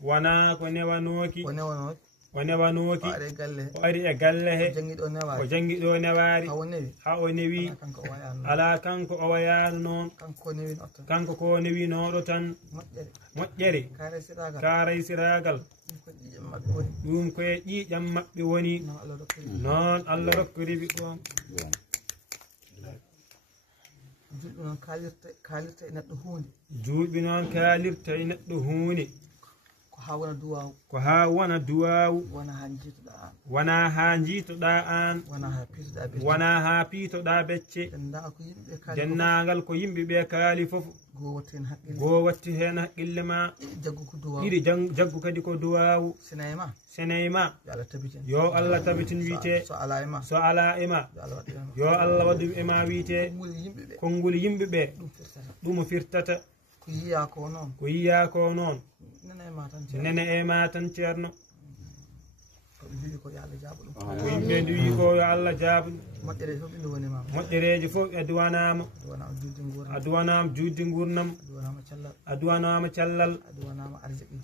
wana ko newanoki o newanoki o ari e galle he o jangi ɗo newari ha o newi ala kanko o wayano noon kanko ko newinoɗo tan moƴƴere karay siragal ɗum koye ƴiƴam maɓɓe woni noon Allah rokkiriɓe ɗon julɓe noon kalirta e neɗɗo hunde ko ha wona duwawu wona ha jiitoɗa an wona ha piitoɗa becce dennagal ko yimɓeɓe kaali foof goo watti hen haqqille ma ɗiɗi jaggu kadi ko duwawu seneyma yo Allah tabitin wiite so ala ema yo Allah waɗu ema wiite konngol yimɓeɓe ɗum firtata ko yiya ko noon nene e ma tan ceerno ko yimɓe ndu wi ko yo Allah jaabu moƴƴereji fof e duwanama a duwanama juutdi gurnam a duwanama cellal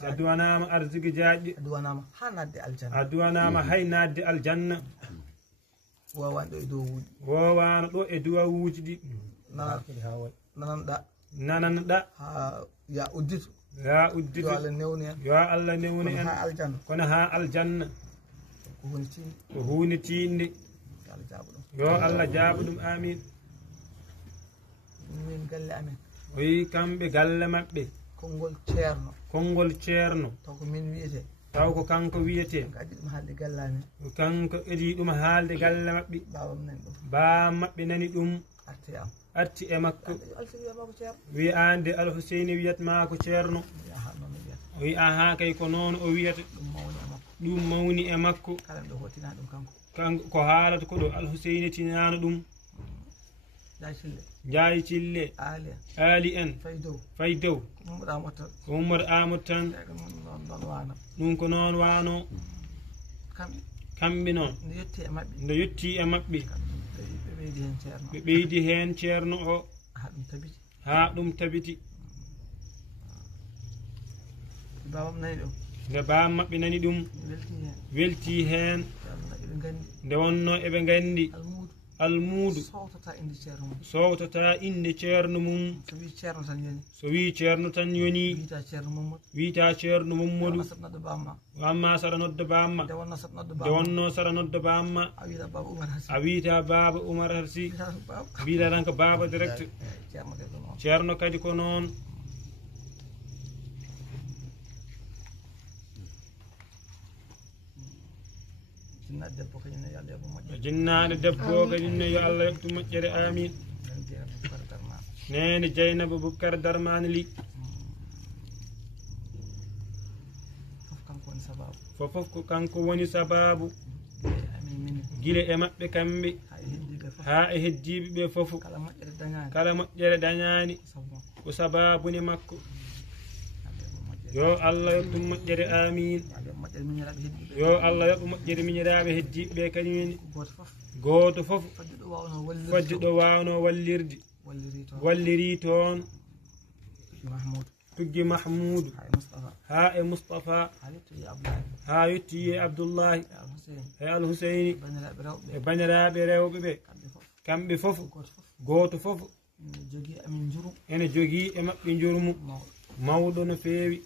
a duwanama arziki jaƴƴi a duwanama hay nadde aljanna wowano ɗo e duwawuji ɗi nananɗa ya uddito yo Allah newni en kono ha aljanna ko hunde tinde yo Allah jaaɓu ɗum amin o wi kamɓe galle maɓɓe konngol ceerno taw ko kanko wiyete kanko edi ɗum haalde galle maɓɓe baa maɓɓe nani ɗum arti e makko wi ande Alhuseyni wiyatma ko ceerno o wi aha kay ko noon o wiyata ɗum mawni e makko kanko ko haalata ko ɗo Alhuseyni tinano ɗum jaayi cille ali en fay dow ko Mamadou Amadou tan ɗum ko noon wano kamɓe noon nde yetti e maɓɓe ɓe ɓeydi hen ceerno o ha ɗum tabiti nde bam maɓɓe nani ɗum welti hen nde wonno eɓe gandi almuudu sowtata inde ceerno mum so wi ceerno tan yoni wita ceerno Mamadou wamma sara nodda bamma nde wonno sara nodda bamma a wita baba Oumar Harsi mbita tan ko baba direct ceerno kadi ko noon jinnaɗe debbo kadi ne yo Allah yoɓtu moƴƴere amin nene Dieynaba Boubacar Darmane Ly fofof ko kanko woni sababu guila e maɓɓe kamɓe ha e heddiɓe ɓe foof kala moƴƴere dañani ko sababuni makko yo Allah yoɓtu moƴƴere amin yo Allah yoɓ moƴƴere miñiraɓe heddiɓe kañumini goto foof fodde ɗo wawno wallirde walliri toon tuggi Mahmoudou ha e Moustapha ha yettiye Abdoullahi e Alhuseyni e baniraɓe rewɓe ɓe kamɓe foof goto foof ene jogui e maɓɓe jurmu mawɗo no feewi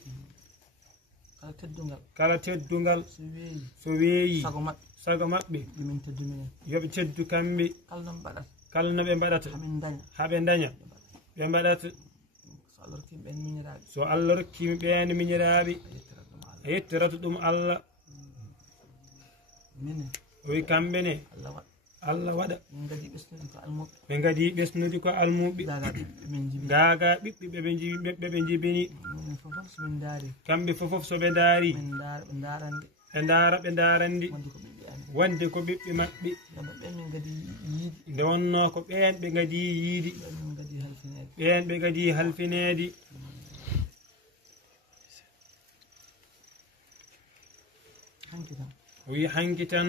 kala teddungal so weeyi sago maɓɓe yoɓe teddu kamɓe kala no ɓe mbaɗata haɓe daña ɓe mbaɗata so Allah rokkimi ɓen miñiraɓe a yettirata ɗum Allah o wi kamɓe ne Allah waɗa ɓe gadi ɓesnude ko almuɓe gaga ɓiɓɓe ɓe jibini kamɓe fofof soɓe daari ɓe daara ɓe daarandi wonde ko ɓiɓɓe maɓɓe nde wonno ko ɓen ɓe gadi yiidi ɓen ɓe gadi halfinede o wi hanki tan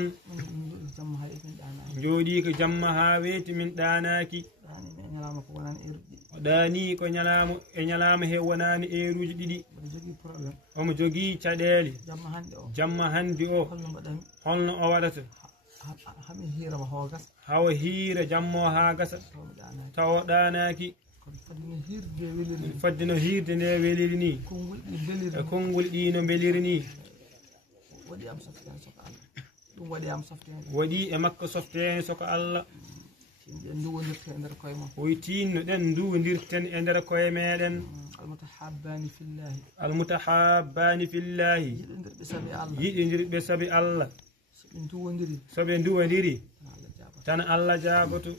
jooɗi ko jamma ha weeti min ɗanaki o dani ko nyalama he wonani eruji didi omo jogi cadeli jamma hande o holno o wadata hawa hira jammo ha gasa taw danaki faddino hirde ne weliri ni kongol ɗi no beliri ni waɗi e makko softene soko Allah ويتين ندو نديرتن اندر كوي ميدن المتحابان في الله يدندر بسبي الله سبي ندو نديري تن الله جابتو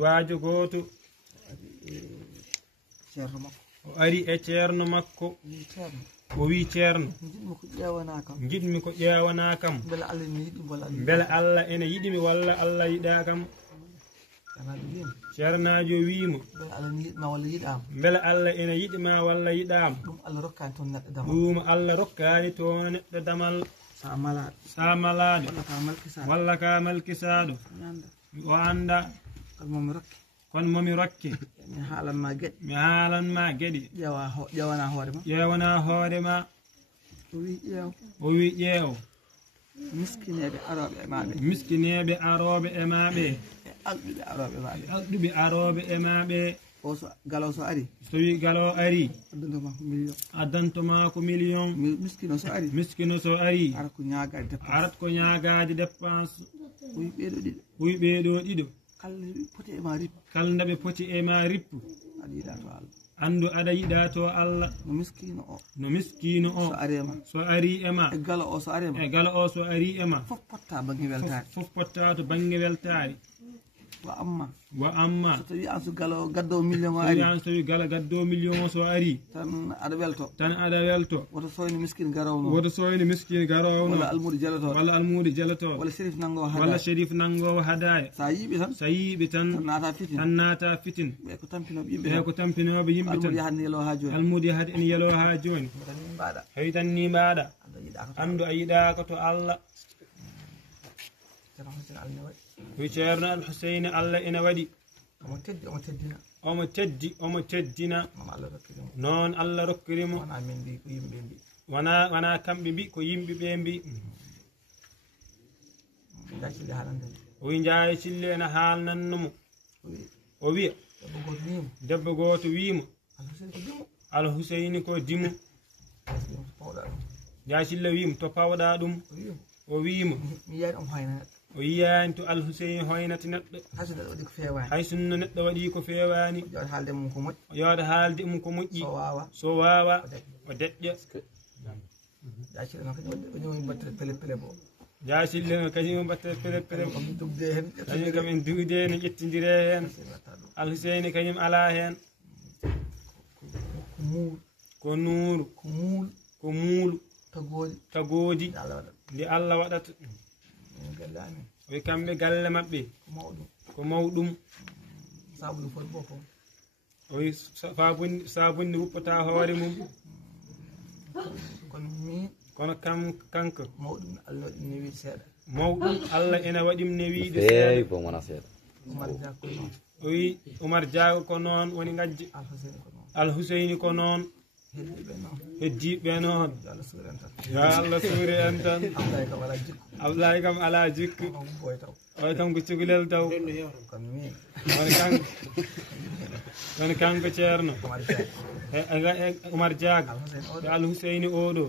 واجو غوتو ari e ceerno makko o wi ceerno jiɗmi ko ƴeewana kam beele Allah ene yiɗimi walla Allah yiɗa kam ceernajo wiimo beele Allah ene yiɗima walla yiɗama ɗum Allah rokkani to neɗɗo damal sa malaɗo walla ka malkisaɗo o anda kon momi rokke mi haalan ma geɗe ƴeewana hoorema o wi ƴeew miskineɓe aroɓe e maɓe alɗuɓe aroɓe e maɓe so wi galo ari addantoma ko million miskino so ari arat ko ñagade dépense wi ɓeeɗo ɗiɗo kala ɓe poti e ma rippu andu aɗa yiɗa to Allah no miskino o so ari e ma e gala o so ari e ma fof potta to banggue weltare wa amma so tawi an so gala gaddo million o ari an so tawi gala gaddo million o so ari tan aɗa welto woto soyni miskin garawno walla almude jalato walla sherif nangowo hadaya sa yiɓe tan tan naata fitin ɓe ko tampinoɓe yimɓe tan almude yahade en yelo ha joni hay tan ni mbaɗa andu a yiɗaka to Allah wi ceerno Al-Hussein Allah ene waɗi omo teddina noon Allah rokkirimo wona kamɓe mbi ko yimɓe ɓe mbi o wi jaya cille ene haalnannomo o wiya debbo goto wiimo Al-Hussein ko dimu jaya cille wiimo to pawɗa ɗum o wiimo o yiyani to Al-Hussein hoynati neɗɗo hay sunno neɗɗo waɗi ko fewani yooda haalde mum ko moƴƴi so wawa o deƴƴa jasille no kañum battere pele kañum kam en duude ne ƴettidire hen Al-Hussein kañum ala hen ko nuuru ko muulu tagodi nde Allah waɗata wi kamɓe galle maɓɓe ko mawɗum o wi sabunde wuppata hoore mum kono kanko mawɗum Allah ene waɗim ne wiide seeɗa o wi Oumar Diago ko noon woni gajje Al-Hussein ko noon heddiɓe noon yo Allah suuri en tan Abdoulaye kam ala jikku oy kam ko cukalel taw woni kanko ceerno Oumar Diago e Al-Hussein oɗo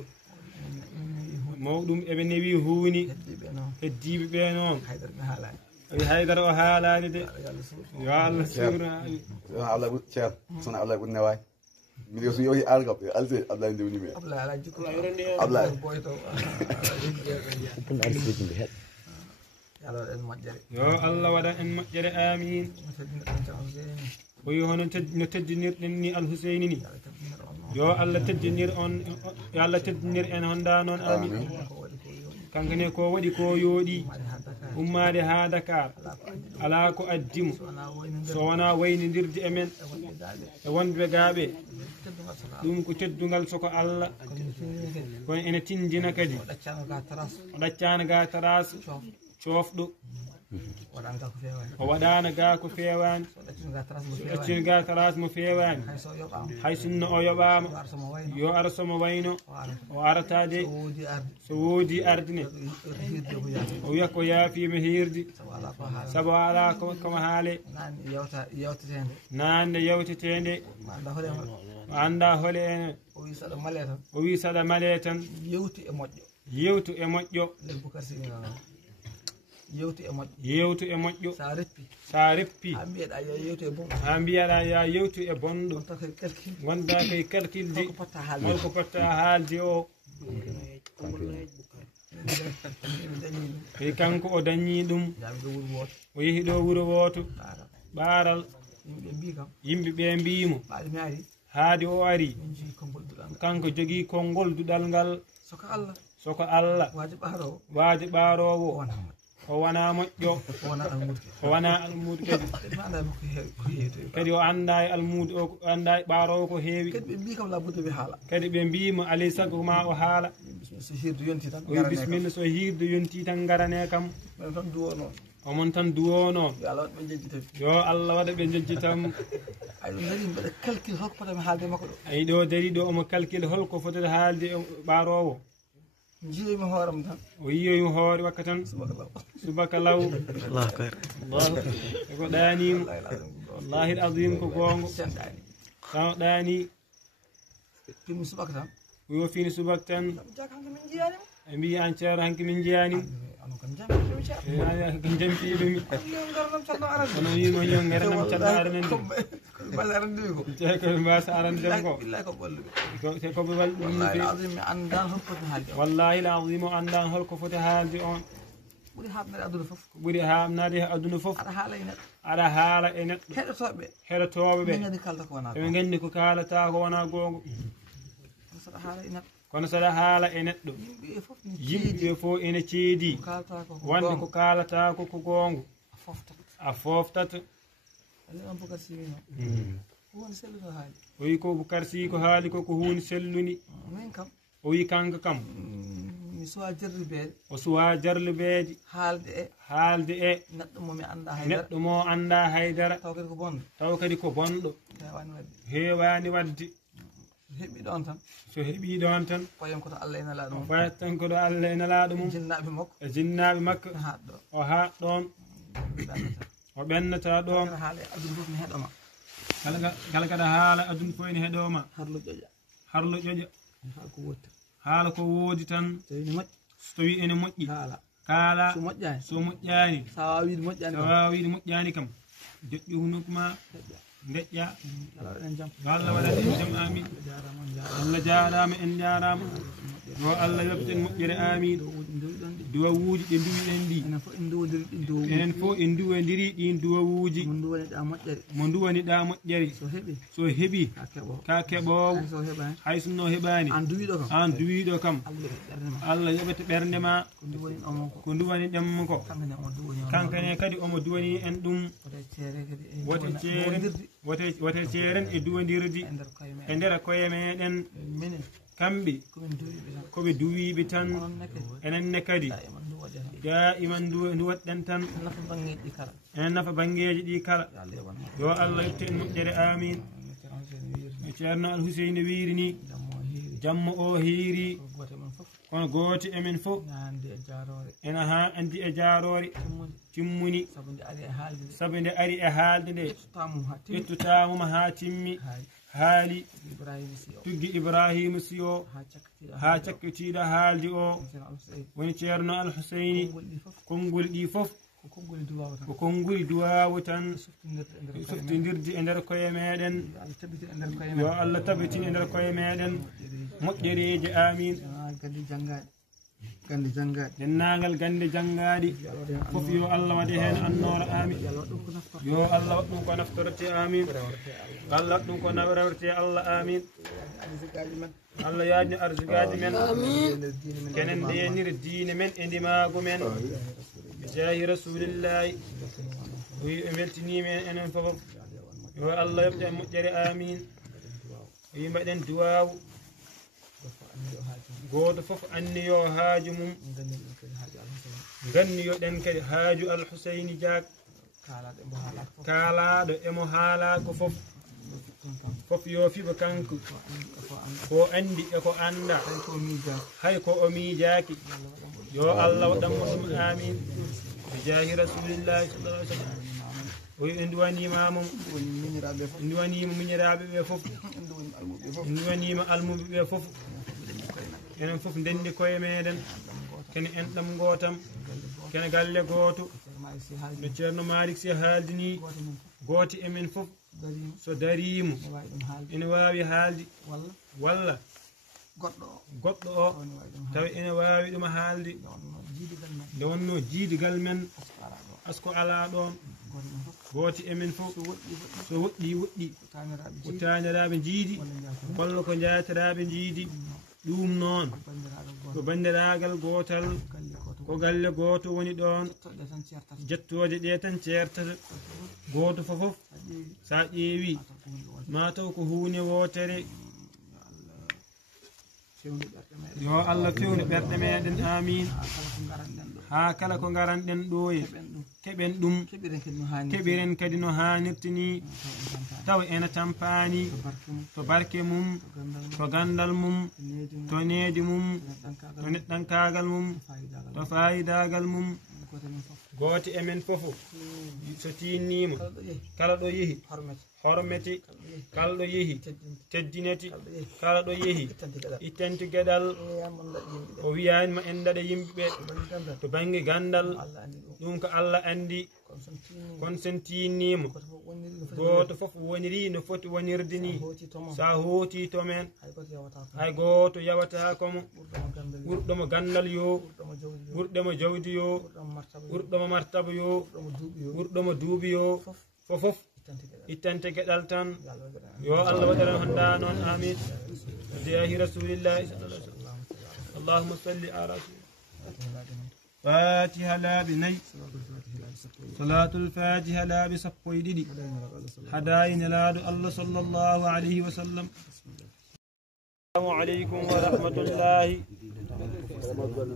mawɗum eɓe newi huuni heddiɓe ɓe noon haydara o haalani de yo Allah suura Abdoulaye Neway mi so yohi argam alse Abdoulaye ndewni mi Abdoulaye yo Allah waɗa en moƴƴere amin o wi hono no teddinirɗen ni Al-Hussein ni yo Allah teddinir on yo Allah teddinir en honda noon amin kankane ko waɗi ko yooɗi ummade ha Dakar ala ko addimo so wona waynodirde e men e wonɓe gaaɓe ɗum ko teddugal soko Allah kono ene tindina kadi o ɗaccano ga taras coofɗo o waɗana ga ko fewani ɗaccin ga taras mo fewani hay sinno o yoɓama yo ara somo wayno o aratade so woodi ardine o wiya ko yaafima hirdi saabu ala komo haale nande yewtetende o anda hole ene o wi saɗa male tan yewtu e moƴƴo yewtu e moƴƴo sa reppi ha mbiyaɗa ya yewtu e bonɗo gonda koye calcule holko potta haalde o e kanko o dañi ɗum o yeehi ɗo wuuro woto ɓaaral yimɓe ɓe mbimo haade o ari kanko jogii konngol duɗal ngal soko Allah waade ɓaarowo o wona moƴƴo o wona almuudo kadi o anda e almuudo o anda e ɓaarowo ko heewi kadi ɓe mbimo alay sago ma o haala o wi bisimilla so hirde yonti tan garane kam omon tan duwono yo Allah waɗa ɓe jejjitam ayi ɗo dari ɗo omo calcule holko fotata haalde e ɓaarowo o yiyoyimo hoore wakka tan subaka law eko ɗanimo wallahi l adim ko gongo taw ɗani yo fini subak tan e mbi an ceero hanke min jeyani ko jampiɗumi ono wimo yo geranam cadɗo aranen de ko mbasa arandem ko te koɓe walɗi ɗum wallahi l adim o andan holko foti haalde on ko ɓuuri hamnade e aduna foof aɗa haala e neɗɗo heɗotoɓe ɓe eɓe gandi ko kalata ko wona gongo kono saɗa haala e neɗɗo yimɓe fof ene ceedi wonde ko kalata ko gongo a foftata o wi ko Boucar Sy ko haali ko hunde selluni o wi kanko kam o suwa jarlubeede haalde e neɗɗo mo anda haydara taw kadi ko bonɗo heewani wadde so heeɓi ɗon tan fayat tan koɗo Allah e nelaɗo mum e jinnaɓe makko o haat ɗon o ɓennata ɗon kala kaɗa haala aduna fof ene heeɗoma harlo ƴoƴa haala ko woodi tan so tawi ene moƴƴi kaala so moƴƴani sa wawiide moƴƴani kam joƴƴu hunuk ma deƴƴa Allah waɗan en jaam amin Allah jarama en jarama yo Allah yoɓten moƴƴere amin duwawuji ɗi duwiɗen ɗi enen fof en duwodiri ɗin duwawuji mo duwaniɗa moƴƴere so heeɓi ka keɓowo hay sinno heɓani an duwiɗo kam Allah yoɓete ɓernde ma ko duwani ɗemmo ko kankane kadi omo duwani en ɗum wote ceeren e duwodirdi e nder koye meɗen kamɓe koɓe duwiɓe tan enenne kadi daiman duwaɗɗen tan enen nafa bangeji ɗi kala yo Allah yoɓte en moƴƴere amin e ceerno Al Huseyni wiiri ni jamma o hiiri kono gooti emen fof ena ha andi e jarore timmuni sabu nde ari e haalde nde ƴettutamuma ha timmi haali tuggi Ibrahima Sy o ha cakkitiɗo haalde o woni ceerno Al Huseyni konngol ɗi fof ko konnguli duwawu tan softodirde e nder koye meɗen yo Allah tabitin e nder koye meɗen moƴƴereji amin dennagal gande jangaɗi fof yo Allah waɗe hen annora amin yo Allah waɗ ɗum ko naftorte amin Allah waɗ ɗum ko nawrewrte Allah amin Allah yaajno arsugaji men kenen ndenir diine men e ndimago men bi jahi rasulillahi wi e weltinimi enen fof yo Allah yoɓte en moƴƴere amin wi mbaɗen duwawu goto fof anni yo haaju mum ganni yo den kadi haaju al Husayni Diak kalaɗo emo haala ko fof fof yo fiɓa kanko ko andi e ko anda hay ko o miijaki yo Allah waɗanmo ɗum amin bi jahi rasulillahi sallallahu alaihi wasallam o en duwanimamum en duwanima miñiraɓe ɓe fof en duwanima almuɓe ɓe fof enen fof ndendi koye meɗen kene en ɗam gotam kene galle goto no ceerno Malick Sy haaldini gooti emen fof so darimo ene wawi haalde walla goɗɗo o tawi ene wawi ɗum haalde nde wonno jiidigal men asko ala ɗon gooti emen fof so woɗɗi ko taniraɓe jiidi walla ko jatiraɓe jiidi ɗum noon ko bandiragal gotal ko galle goto woni ɗon jettoje ɗe tan ceertata goto fofof sa ƴeewi mataw ko hunde wotere yo Allah fewnu ɓerɗe meɗen amin ha kala ko garanɗen ɗoye keɓen ɗum keɓiren kadi no hannirta ni tawa ena tampani to barke mum to gandal mum to needi mum to neɗɗankagal mum to fayidagal mum gooti emen fofo so tinnima kala ɗo yeehi hormete kala ɗo yeehi teddinete kala ɗo yeehi ittenti gueɗal o wiyanima en daɗa yimɓeɓe to banggue gandal ɗum ko Allah andi kono sen tinnima goto foof woniri no foti wonirde ni sa hooti to men hay goto yawatakomo ɓurɗomo gandal yo ɓurɗomo jawdi yo ɓurɗomo martaba yo ɓurɗomo duubi yo fofof ittante gueɗal tan yo Allah waɗana honda noon amin jahi rasulillahi sallallahu alaihi wasallam allahumma salli ala fatiha laabi nayyi salatul fatiha laabi sappo e ɗiɗi hadayi nelaɗo Allah sallallahu alayhi wa sallam. Assalamu aleykum wa rahmatullahi.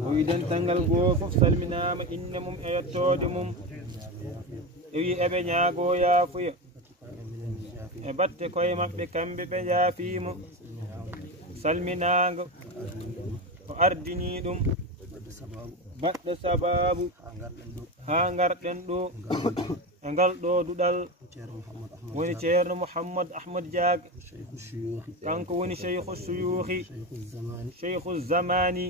Wiiden tangal goo fof salminama inne mum e yettode mum e wi eɓe ñaago yaafuya e batte koye maɓɓe kamɓe ɓe jaafimo salminago ko ardini ɗum baɗɗo sababu ha garɗen ɗo e ngal ɗo duɗal woni ceerno Mouhammad Ahmad Diak kanko woni cheikhu suyuhi cheikhu zamani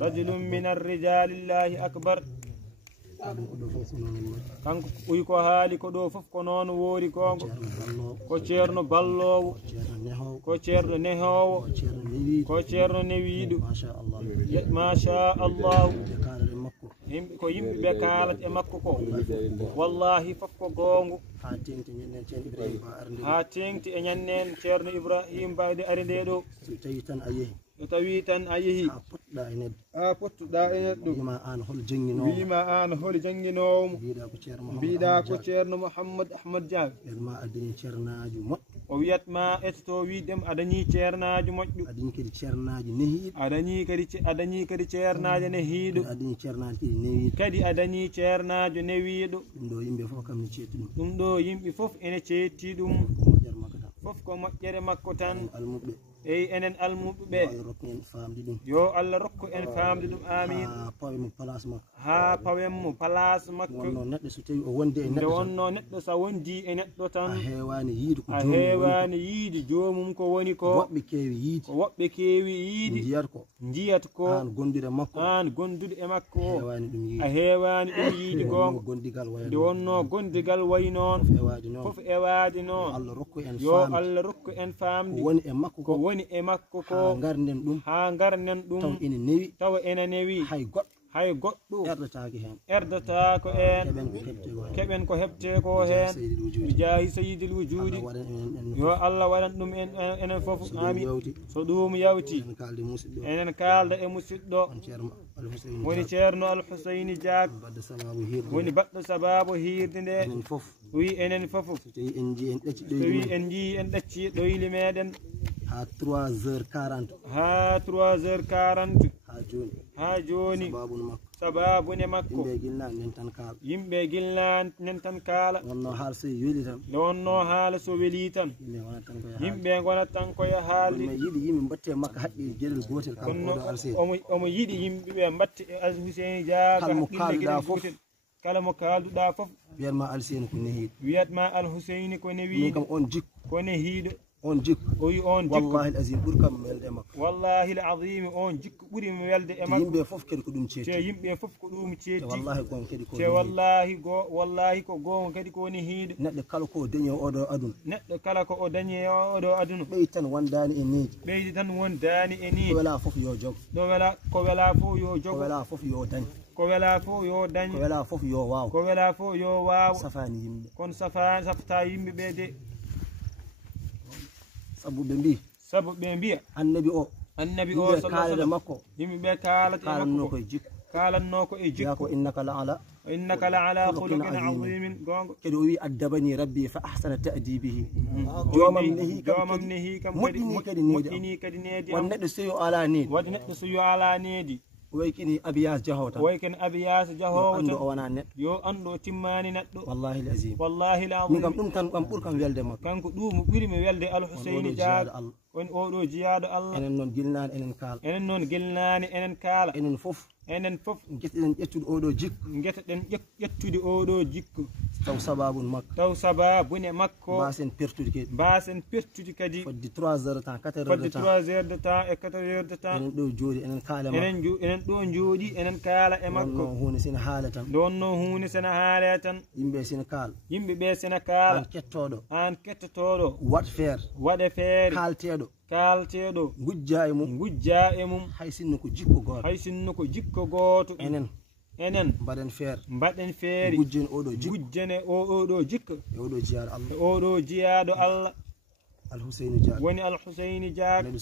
rajulun min arrijalillahi akbar kanko uyi ko haali ko ɗo fof ko noon woori gongo ko ceerno ballowo ko ceerno nehowo ko ceerno newiɗo masha allahu ko yimɓe ɓe kaalat e makko ko wallahi fof ko gongo ha tengti e ñannen ceerno Ibrahim Bawde ari nde ɗo so tawi tan a yeehi a pottuɗa e neɗɗo wima an hol jangguinowomo mbiɗa ko ceerno Mouhammad Ahmad Diak o wiyatma etto widem adañi ceernaji moƴƴo adañi kadi ceernaji nehiɗo kadi adañi ceernajo newiɗo ɗum ɗo yimɓe fof ene ceetti ɗum fof ko moƴƴere makko tan eyi enen almuɓe ɓe yo Allah rokku en famde ɗum amin ha pawenmo place makko nde wonno neɗɗo sa wondi e neɗɗo tan a hewani yiide jomum ko woni ko woɓɓe keewi yiide jiyat ko an gondude e makko o a hewani ɗum yiide gonga nde wonno gondigal wayi noon fof ewade noon yo Allah rokku en famde ko woni e makko ko ha garnen ɗum tawa ene newi hay goɗɗo erdata ko en keɓen ko heɓte ko hen jahi sayyidil wujudi yo Allah waɗan ɗum enen fof amin so ɗum yawti enen kalda e musidɗo woni ceerno Al Husayni Diak woni baɗɗo sababu hirde nde wi enen fof so wi en ji en ɗacci ɗoyli meɗen ha 3h40 ha 3h40 ha joni sababune makko yimɓe gilna nen tan kaala wonno haala so weli tan wonno haala so weli tan yimɓe gonat tan koye haalde yiɗi yimɓe mbatte makko haqqi gueɗel gotel omo yiɗi yimɓeɓe mbatte e Alhusaini Dia haqqille gueɗel gotel kala mo kalduɗa fof wiyatma Alhusaini ko nehiɗo wiyatma Alhusaini ko newiɗo kam on jikku ko nehiɗo on jikku o wi on jikku wallahi alazim ɓuuri kam welde e makko wallahi alazim on jikku ɓuuri mi welde e makko yimɓe fof kadi ko ɗum ceetti te yimɓe fof ko ɗum ceetti wallahi gon kadi ko te wallahi ko gonga kadi ko nehiɗo neɗɗo kala ko dañi oɗo aduna neɗɗo kala ko o dañi oɗo aduna ɓeydi tan wondani e needi ɓeydi tan wondani e needi ko wela fof yo jog ko wela fof yo jog ko wela fof yo dañ ko wela fof yo dañ ko wela fof yo waaw ko wela fof yo waaw safani yimɓe kono safta yimɓeɓe de sabu ɓe mbiya annabi o kaalede makko yimɓeɓe kaalata e makko kalanno ko e jikku ko innaka la ala khuluqin azimin gonga kadi o wi addabani rabbi fa ahsana ta'dibihi jomam nehi kam moƴƴini kadi needi won neɗɗo so yo ala needi wadde neɗɗo so yo ala needi way kini abiyas jahowo tan way ken abiyas jahowo tan o wona neɗɗo yo andu timmani neɗɗo wallahi alazim min kam ɗum tan kam ɓuuri kam welde makko kanko ɗum ɓuuri mi welde Alhusaini Dia on oɗo jiyaɗo Allah enen noon gilnani enen kaala enen fof gueteɗen ƴettude oɗo jikku gueteɗen ƴettude oɗo jikku taw sababun makko taw sababune makko mbasen pertude kadi fodde 3h de temps 4h de temps 3h de temps e 4h de temps enen ɗo jooɗi enen kaala enen ɗo jooɗi enen kaala e makko hunde sene haala tan wonno hunde sene haala tan yimɓe sene kaala yimɓeɓe sene kaala an kettotoɗo waɗe feere kalteɗo gujja e mum hay sinno ko jikko goto enen mbaɗen feere gujjene oɗo jikko e oɗo jiyaɗo Allah Alhusaini Dia woni Alhusaini Dia neɗɗo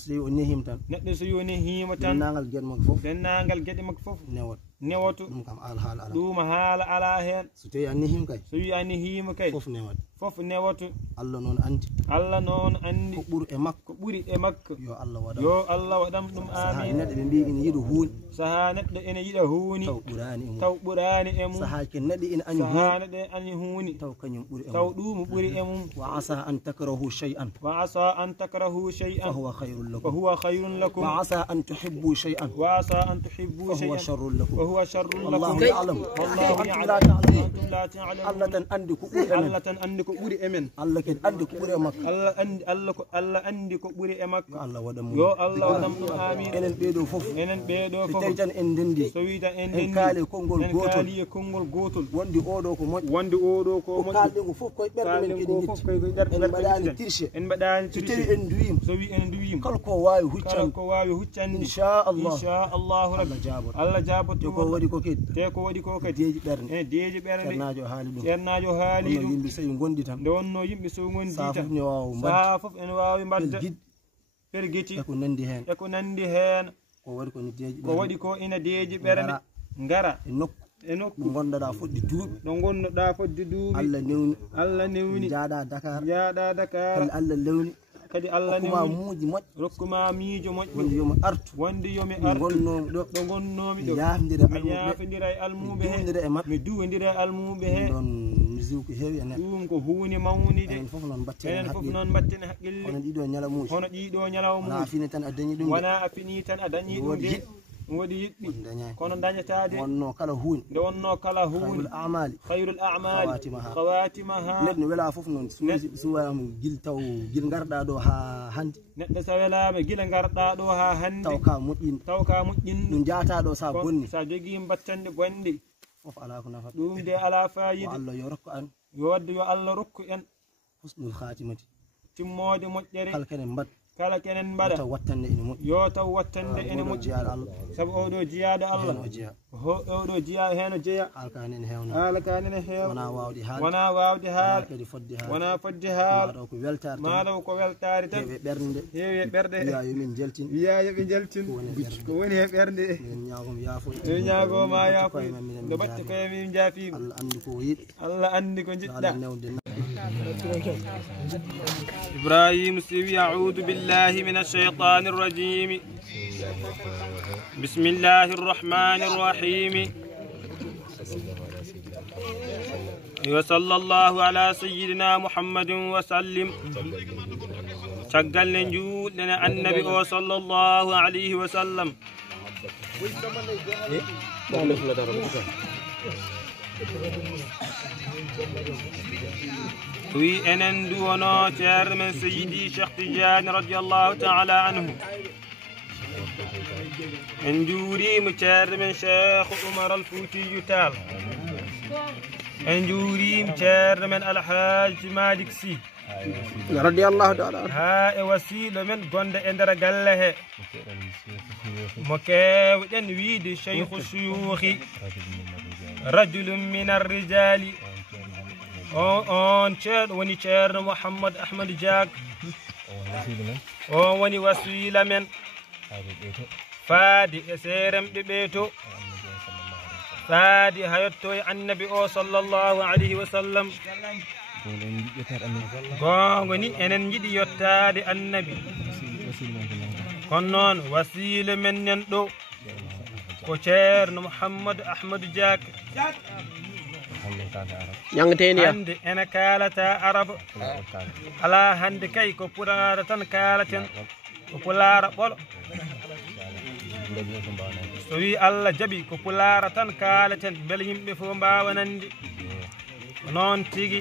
so o nehima tan dennagal gueɗe makko fof newoto ɗum kam haala ala hen so tawi a nehima kay so wi a nehima kay fof newoto Allah noon andi ko ɓuuri e makko yo Allah waɗam ɗum amin neɗɗo ɓe mbi ina yiɗa huuni saha neɗɗo ene yiɗa huuni taw ɓurani e mum saha ke neɗɗo ina añi huuni taw kañum ɗum ɓuuri e mum wa asa an takrahu shay'an fa huwa khayrun lakum wa asa an tuhibbu shay'an fa huwa sharrun lakum wallahu ya'lam wallahu ya'lam antum la ta'lamun Allah tan andi ko ɓuuri emen Allah ken andi ko ɓuuri e makko Allah andi ko ɓuuri e makko yo Allah waɗam ɗum amin enen ɓeeɗo fof so tawi tan en dendi en kaali e konngol gotol wondi oɗo ko moƴƴo ko kalɗen ko fof koye ɓerɗe men kedi ñitti en mbaɗani tirche so tawi en duwima kala ko wawi huccande inchallahu rabbi Allah jaboto ko waɗi ko kadi deeji ɓernde ceernajo haali ɗum yimɓe so gondi tan nde wonno yimɓe so gondi tan saha fof ene wawi mbadda pergiti eko nandi hen ko waɗi ko ina deeji ɓernde ngara e nokku ɗo gonnoɗa fodde duuɓi Allah newni jaaɗa Dakar kadi Allah newni rokkuma miijo moƴƴo wonde yomi artu ɗo gonnomi ɗo mi ñaafidira e almuɓe he mi duwodira e almuɓe he ɗum ko huunde mawnide enen fof noon mbatten haqqille hono ɗiɗo ñalawmuji wona a fini tan a dañi ɗum de ɗum waɗi yiɗɗi kono dañatade nde wonno kala huunde khayrul a'mali khawatimaha neɗɗo wela fof noon suwama gil taw gil garɗa ɗo ha hande neɗɗo so welama gila garɗa ɗo ha hande taw ka moƴƴin ɗum jata ɗo sa bonni sa jogui battande bonɗe fof ala ko nafata ɗum de ala fayida Allah yo rokku an yo wadde yo Allah rokku en husnul khatimati timmode moƴƴere kala kenen mbaɗa yo taw wattande ene moƴƴi saabu oɗo jiyaɗo Allah oɗo jiya heno jeeya haala kanene heewa wona wawde haala wona fodde haala maɗaw ko weltare tan heewi e ɓerɗe wiya yoɓe jaltin ko woni e ɓernde yo ñagoma yaafoy nde batte koye min jaafima Allah andi ko jiɗɗa إبراهيم سيوي أعوذ بالله من الشيطان الرجيم بسم الله الرحمن الرحيم وصلى الله على سيدنا محمد وسلم شغل نجود لنا النبي صلى الله عليه وسلم وي أنن دونا شعر من سيدي شيخ تجان رضي الله تعالى عنه انجوري مشعر من شيخ عمر الفوتي يتال انجوري مشعر من الحاج مالك سي رضي الله تعالى عنه ها وسيل من غند اندر غله مكاودن ويد شيخ الشيوخ رجل من الرجال on ceerno woni ceerno Mouhammad Ahmad Diak o woni wasila men faadi e seremɓe ɓeeto faadi hayotto e annabi o sallallahu alayhi wa sallam gongo ni enen jiɗi yottade annabi kono noon wasila men nen ɗo ko ceerno Mouhammad Ahmad Diak hande ena kalata arab ala hande kay ko pulara tan kalaten ko pulara ɓolo so wi Allah jaɓi ko pulara tan kalaten beele yimɓe fof mbawa nande noon tigi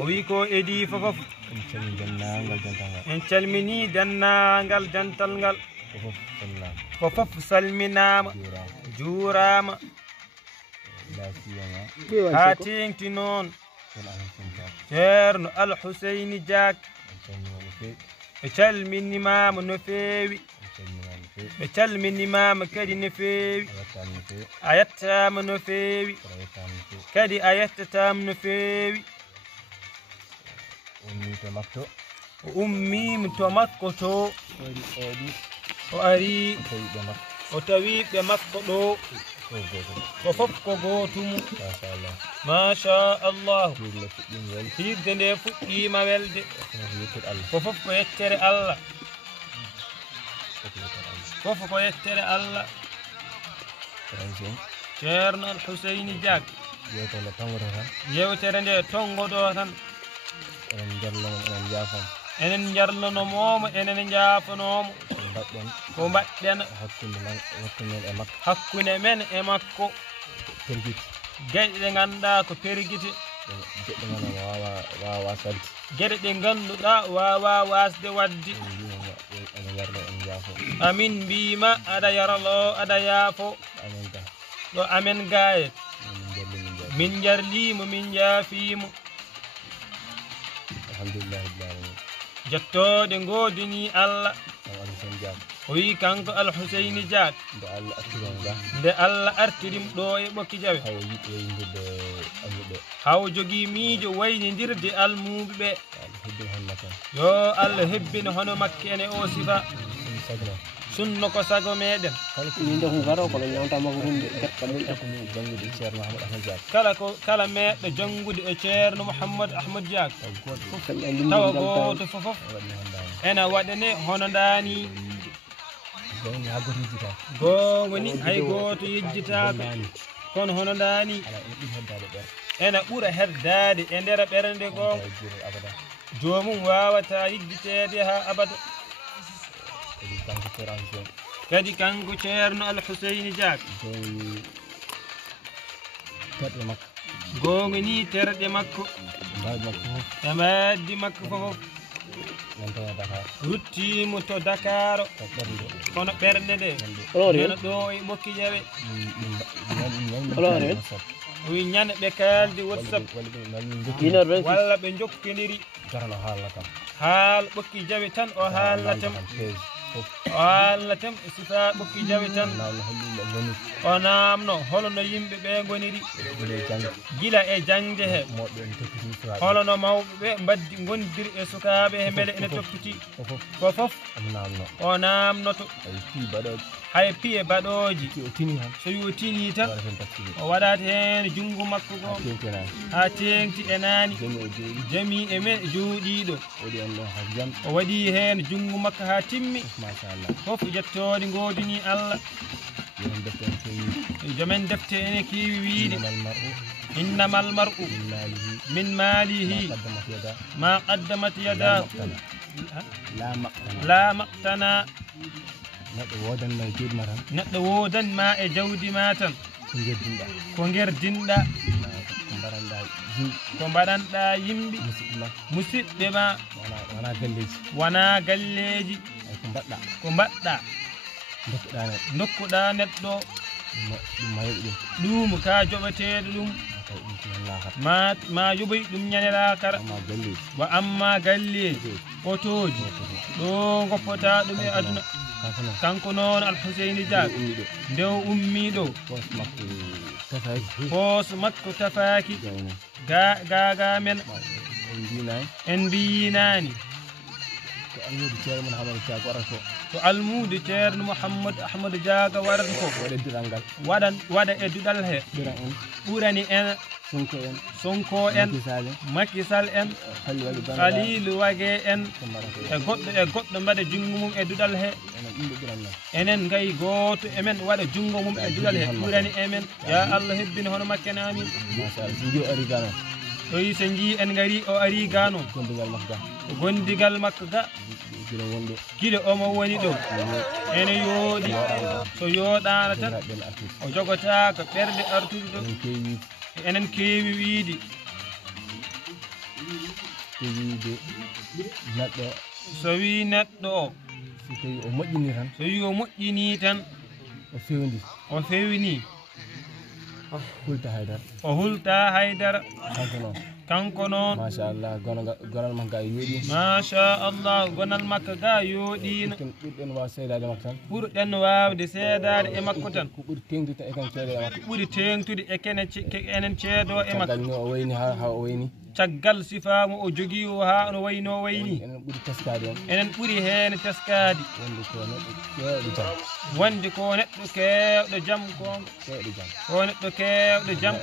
o wi ko edi fofof en calmini dennagal jantal ngal fofof salminama juurama ha tengti noon ceerno Al-Huseyni Diak ɓe calminimama no feewi ɓe calminimama kadi no feewi a yettama no feewi kadi a yettatama no feewi o ummima to makko to o ari o tawi ɓe makko ɗo ko fof ko gootumu masha Allah hirde nde fuɗɗima welde ko fof ko yettere Allah fof ko yettere Allah ceerno Al-Huseyni Diak yewtere nde tongoɗo tan enen jarlanomomo enen jaafanomo ko mbaɗɗen hakkunde men e makko geɗe ɗe ganduɗa ko pergiti geɗe ɗe ganduɗa wawa wasde wadde amin mbima aɗa yaralo aɗa yaafo ɗo amen gayet min jarlimo min jaafimo jettode godini Allah o wi kanko Al-Huseyni Diak nde Allah artirim ɗo e ɓokki jawe haw jogui miijo waynidirde almuɓe ɓe yo Allah hebbina hono makke ene o sifa sunno ko sago meɗen kala meɗɗo jangude e ceerno Mouhammad Ahmad Diak tawa goto fofof ena waɗane hono dani gongo ni hay goto yejjitaka kono hono dani ena ɓuura heddade e nder ɓernde gonga jomum wawata yejjitede ha abada kadi kanko ceerno Al-Huseyni Diak gongo ni terɗe makko e mbaddi makko fofof ruttimo to Dakar kono ɓernde nde nena ɗo e ɓokki jawe wi ñande ɓe kaldi WhatsApp walla ɓe jokkodiri haal ɓokki jawe tan o haalatem o haalatem e sifa ɓokki jawe tan o namno holno yimɓe ɓe goniri gila e jangde he holno mawɓe ɓe mbaddi gondiri e sukaɓe he beele ene toppiti fofof o namnoto hay piye baɗoji so yo tini tan o waɗat hen jungo makko go ha tengti e nani jami e men jooɗiɗo o waɗi hen jungo makko ha timmi fof jettode godini Allah jomen defte ene kewi wiide إنما المرء من ماله ما قدمت يداه لا مقتنا neɗɗo wodan ma e jawdi ma tan ko gerdinɗa ko mbaɗanɗa yimɓe musidɓe ma wona galleji ko mbaɗɗa dokkuɗa neɗɗo ɗum ka joɓeteɗo ɗum ma yoɓoy ɗum ñanela kara wa amma galleji otoji ɗo goppota ɗum e aduna kanko noon Al-Huseyni Diack nde o ummiɗo hoos makko tafaki gaga men en mbiyinani to almude ceerno Mouhammad Ahmadou Diaga warata ko waɗa e duɗal he ɓurani en Sonko en Macky Sall en Khalilou Wague en e goɗɗo mbaɗa jungo mum e duɗal he enen gay goto emen waɗa jungo mum e duɗal he ɓurani emen ya Allah hebbina hono makken amin so yi so jii en gari o ari gano gondigal makko ga guiɗo omo woni ɗo ene yooɗi so yooɗano tan o jogota ko ɓerde artude ɗo enen kewi wiide so wi neɗɗo o so wi o moƴƴini tan o fewni o hulta haydara kanko noon machallah gonal makka ga yooɗino ɓurɗen wawde seedade e makko tan ɓuri tengtude e enen ceedo e makko caggal sifamo o jogui o ha no wayno wayni enen ɓuri hen teskade wonde ko neɗɗo kewɗo jaam ko neɗɗo kewɗo jaam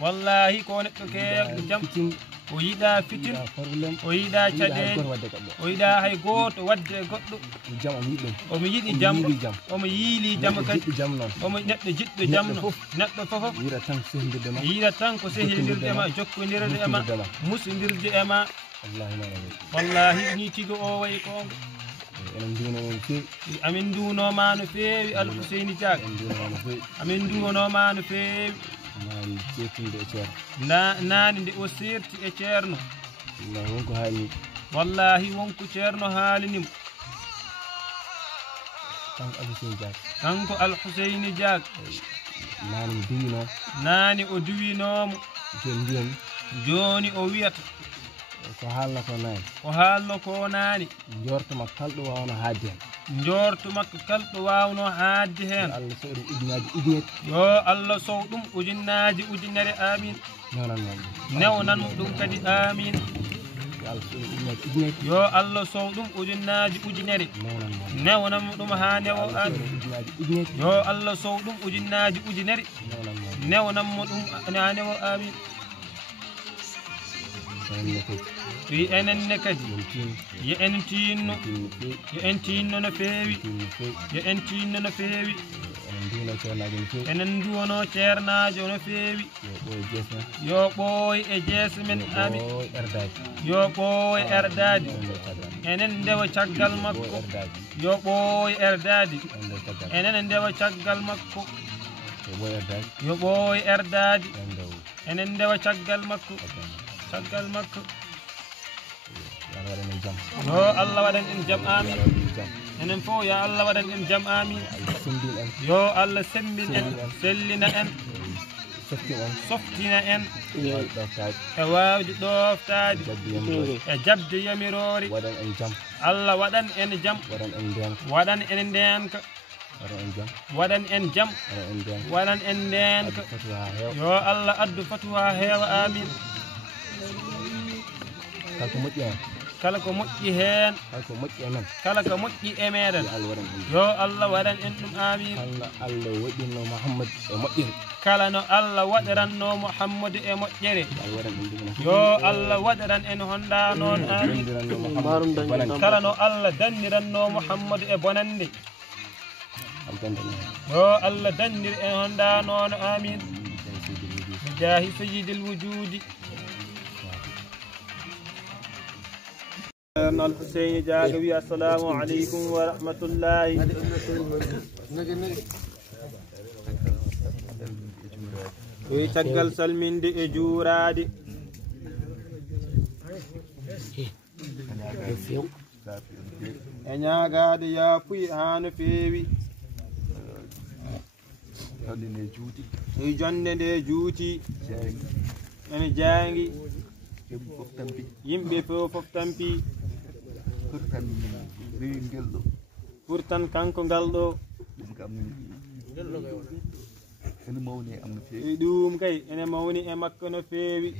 wallahi ko neɗɗo kewɗo jaam o yiɗa fitin o yiɗa caɗeje o yiɗa hay goto wadde e goɗɗo omo yiɗi jaam omo yiili jaam kadi omo neɗɗo jiɗɗo jaam neɗɗo fofof yiɗat tan ko sehidirde e ma jokkodirde e ma musodirde e ma wallahi ni tigo o wayi kongo amin ndunoma no feewi Al-Huseyni Diack amin ndunoma no feewi nani nde o serti e ceerno wallahi wonko ceerno haalinimo kanko Al-Huseyni Diack nani o duwinomo joni o wiyata ko haalno ko nani jorto makko kalɗo wawno haadde hen yo Allah sow ɗum ujunnaji ujunere amin newnan ɗum kadi amin yo Allah sow ɗum ujunnaji ujunere newnan ɗum ha newo amin yo Allah sow ɗum ujunnaji ujunere newnan mo ɗum ha newo amin wi enenne kadi yo en tinno no feewi enen duwono ceernajo no feewi yo ɓooy e jeese men amin yo ɓooy erdade enen ndewa caggal makko yo ɓooy erdade enen ndewa caggal makko yo ɓooy erdade enen ndewa caggal makko yo Allah waɗan en jaam amin enen fof ya Allah waɗan en jaam amin yo Allah sembin en sellina en softina en e wawde ɗoftade e jabde yamirore Allah waɗan en jaam waɗan en ndenka waɗan en jaam waɗan en ndenka yo Allah addu fatuha heewa amin kala ko moƴƴi heen kala ko moƴƴi e meeɗen yo Allah waɗan en ɗum amin kala no Allah waɗiranno Muhammadu e moƴƴere yo Allah waɗiran en honda noon amin kala no Allah danniranno Muhammadu e bonande yo Allah dannir en honda noon amin bijahi sayyidil wujudi الحسين جاكبي السلام عليكم ورحمة الله ويتقل سلمين دي اجورا دي انياغا دي يا فوي هانو فيوي جونde nde juuti ene jaangi yimɓe fof tampi pourtan kanko ngal ɗo ɗum kay ene mawni e makko no feewi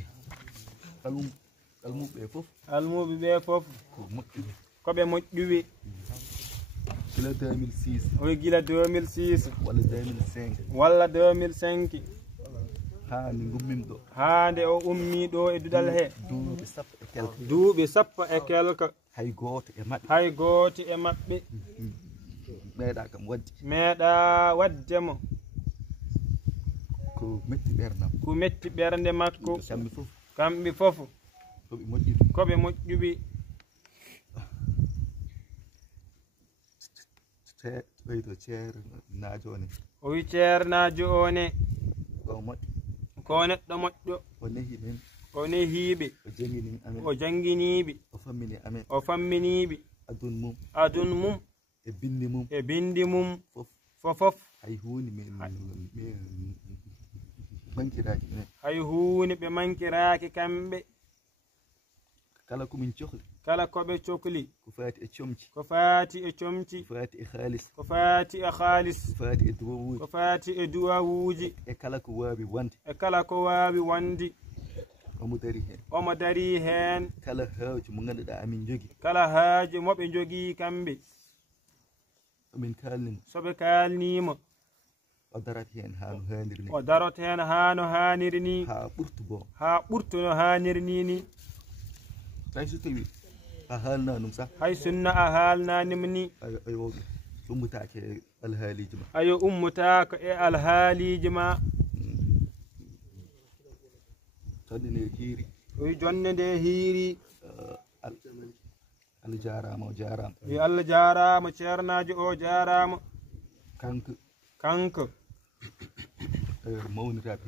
almuɓe ɓe fof koɓe moƴƴuɓe oy gila 2006 walla 2005 haande o ummi ɗo e dudal he duuɓi sappo e kelka hay gooto e maɓɓe meeɗa waddemo ko metti ɓernde makko kamɓe fof koɓe moƴƴuɓe o wi ceernajo one ko neɗɗo moƴƴo o nehiiɓe o janginiiɓe o famminiiɓe adun mum e bindi mum fofof hay huuni ɓe mankiraaki kamɓe kala koɓe cohli ko faati e comci ko faati e haalis ko faati e duwawuuji e kala ko waawi wandi omo dari heen kala haaji moɓe jogii kamɓe soɓe kaalniimo o darot heen haa no haaniri ni haa ɓurto no haaniri ni ni hay sunna a haalnanim ni ayo ummutaako e alhaaliji ma oyi jonde nde hiiri yo Allah jaarama ceernajo o jaarama kanko mawnita